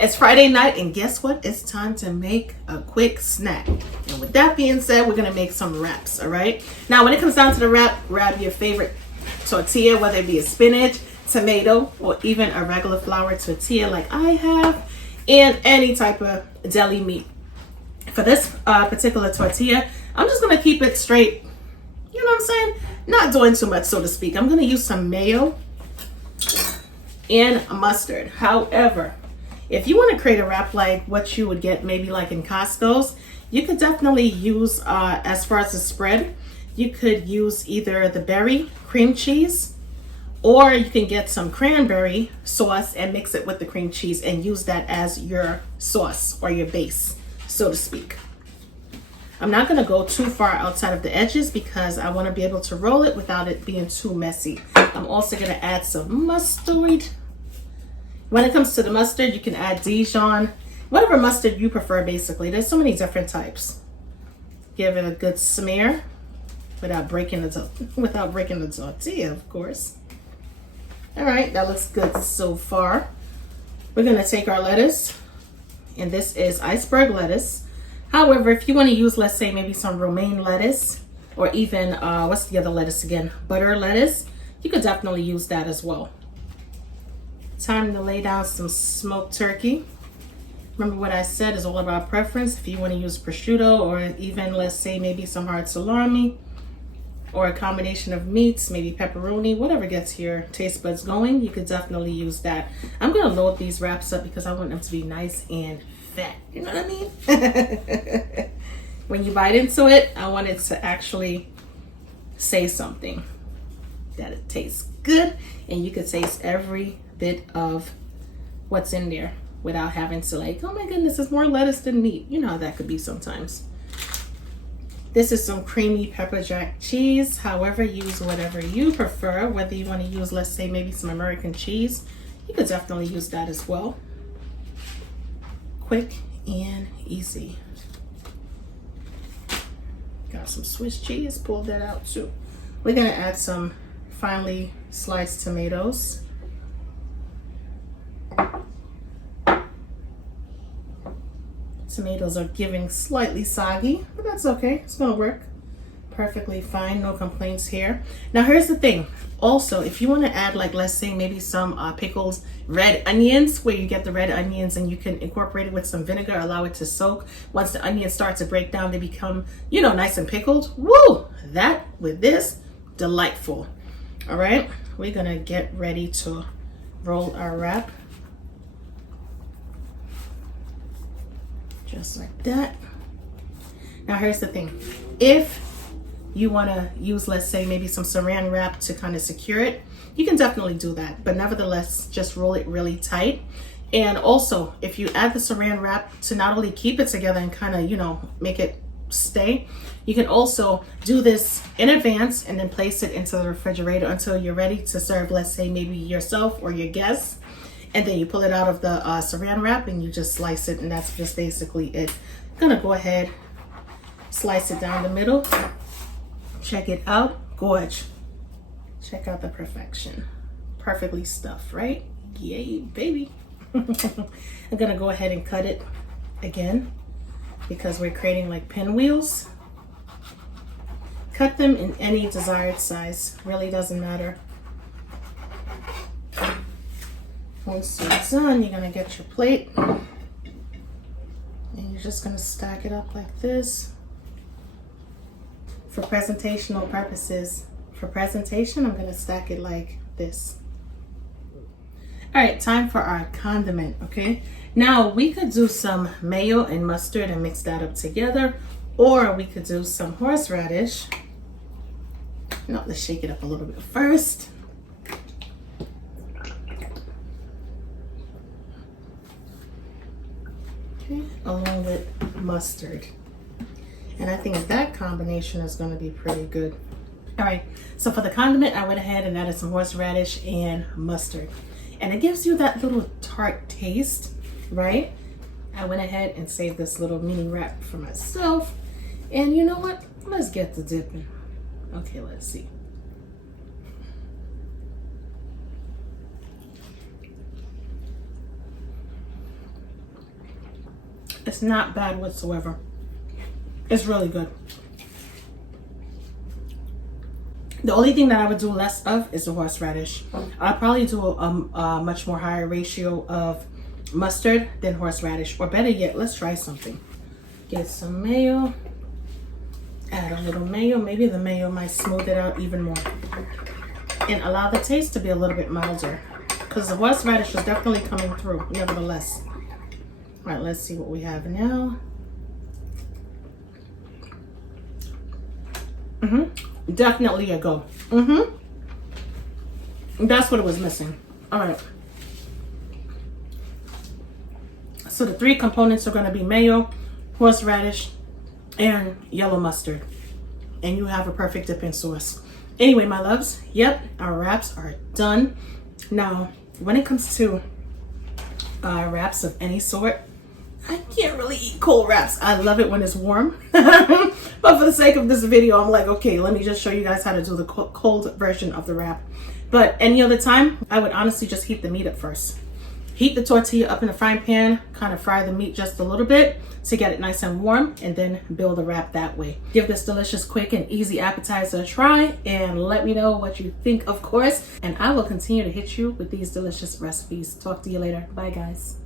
It's Friday night, and guess what? It's time to make a quick snack. And with that being said, we're gonna make some wraps, all right? Now, when it comes down to the wrap, grab your favorite tortilla, whether it be a spinach, tomato, or even a regular flour tortilla like I have, and any type of deli meat. For this particular tortilla, I'm just gonna keep it straight, you know what I'm saying? Not doing too much, so to speak. I'm gonna use some mayo and mustard. However, if you want to create a wrap like what you would get maybe like in Costco's, you could definitely use, as far as the spread, you could use either the berry cream cheese, or you can get some cranberry sauce and mix it with the cream cheese and use that as your sauce or your base, so to speak. I'm not going to go too far outside of the edges because I want to be able to roll it without it being too messy. I'm also going to add some mustard. When it comes to the mustard, you can add Dijon, whatever mustard you prefer basically. There's so many different types. Give it a good smear without breaking the tortilla, of course. All right, that looks good so far. We're going to take our lettuce, and this is iceberg lettuce. However, if you want to use, let's say, maybe some romaine lettuce, or even, what's the other lettuce again? Butter lettuce. You could definitely use that as well. Time to lay down some smoked turkey. Remember what I said is all about preference. If you want to use prosciutto, or even, let's say, maybe some hard salami, or a combination of meats, maybe pepperoni, whatever gets your taste buds going, you could definitely use that. I'm going to load these wraps up because I want them to be nice and fat. You know what I mean? When you bite into it, I want it to actually say something, that it tastes good, and you could taste every bit of what's in there without having to like, oh my goodness, it's more lettuce than meat. You know how that could be sometimes. This is some creamy pepper jack cheese. However, use whatever you prefer. Whether you want to use, let's say, maybe some American cheese, you could definitely use that as well. Quick and easy. Got some Swiss cheese, pull that out too. We're gonna add some finely sliced tomatoes. Tomatoes are giving slightly soggy, but that's okay. It's gonna work perfectly fine. No complaints here. Now here's the thing. Also, if you want to add, like, let's say maybe some pickled red onions, where you get the red onions and you can incorporate it with some vinegar, allow it to soak. Once the onions start to break down, they become, you know, nice and pickled. Woo! That with this, delightful. All right, we're gonna get ready to roll our wrap. Just like that. Now here's the thing. If you want to use, let's say, maybe some saran wrap to kind of secure it, you can definitely do that. But nevertheless, just roll it really tight. And also, if you add the saran wrap to not only keep it together and kind of, you know, make it stay, you can also do this in advance and then place it into the refrigerator until you're ready to serve, let's say, maybe yourself or your guests. And then you pull it out of the saran wrap and you just slice it, and that's just basically it. I'm gonna go ahead, slice it down the middle. Check it out, gorge. Check out the perfection. Perfectly stuffed, right? Yay, baby. I'm gonna go ahead and cut it again because we're creating like pinwheels. Cut them in any desired size, really doesn't matter. Once you're done, you're gonna get your plate and you're just gonna stack it up like this. For presentational purposes, for presentation, I'm gonna stack it like this. All right, time for our condiment, okay? Now we could do some mayo and mustard and mix that up together, or we could do some horseradish. No, let's shake it up a little bit first. Okay, along with mustard. And I think that combination is going to be pretty good. All right, so for the condiment, I went ahead and added some horseradish and mustard. And it gives you that little tart taste, right? I went ahead and saved this little mini wrap for myself. And you know what? Let's get to dipping. Okay, let's see. It's not bad whatsoever. It's really good. The only thing that I would do less of is the horseradish. I'd probably do a much more higher ratio of mustard than horseradish. Or better yet, let's try something. Get some mayo. Add a little mayo. Maybe the mayo might smooth it out even more. And allow the taste to be a little bit milder. Because the horseradish is definitely coming through, nevertheless. All right, let's see what we have now. Definitely a go. That's what it was missing. All right. So the three components are going to be mayo, horseradish, and yellow mustard. And you have a perfect dipping sauce. Anyway, my loves, yep, our wraps are done. Now, when it comes to wraps of any sort, I can't really eat cold wraps. I love it when it's warm. But for the sake of this video, I'm like, okay, let me just show you guys how to do the cold version of the wrap. But any other time, I would honestly just heat the meat up first. Heat the tortilla up in a frying pan, kind of fry the meat just a little bit to get it nice and warm, and then build the wrap that way. Give this delicious, quick, and easy appetizer a try, and let me know what you think, of course. And I will continue to hit you with these delicious recipes. Talk to you later. Bye, guys.